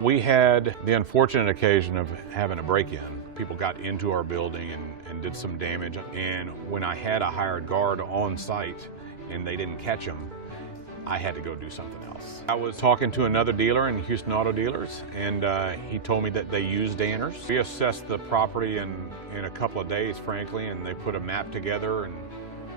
We had the unfortunate occasion of having a break-in. People got into our building and did some damage. And when I had a hired guard on site and they didn't catch them, I had to go do something else. I was talking to another dealer in Houston Auto Dealers, and he told me that they use danners. We assessed the property in a couple of days, frankly, and they put a map together and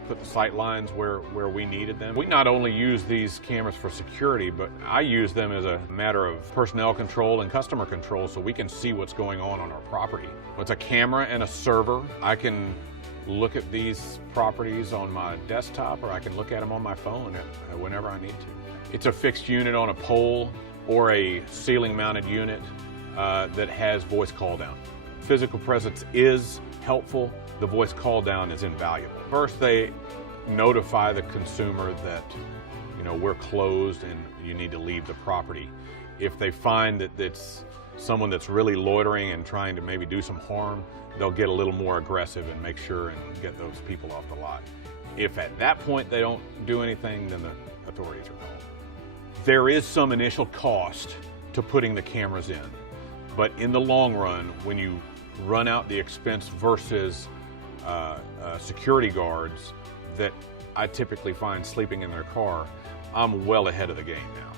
put the sight lines where we needed them. We not only use these cameras for security, but I use them as a matter of personnel control and customer control so we can see what's going on our property. It's a camera and a server. I can look at these properties on my desktop, or I can look at them on my phone whenever I need to. It's a fixed unit on a pole or a ceiling mounted unit that has voice call down. Physical presence is helpful. The voice call down is invaluable. First, they notify the consumer that, we're closed and you need to leave the property. If they find that it's someone that's really loitering and trying to maybe do some harm, they'll get a little more aggressive and make sure and get those people off the lot. If at that point they don't do anything, then the authorities are called. There is some initial cost to putting the cameras in, but in the long run, when you run out the expense versus security guards that I typically find sleeping in their car, I'm well ahead of the game now.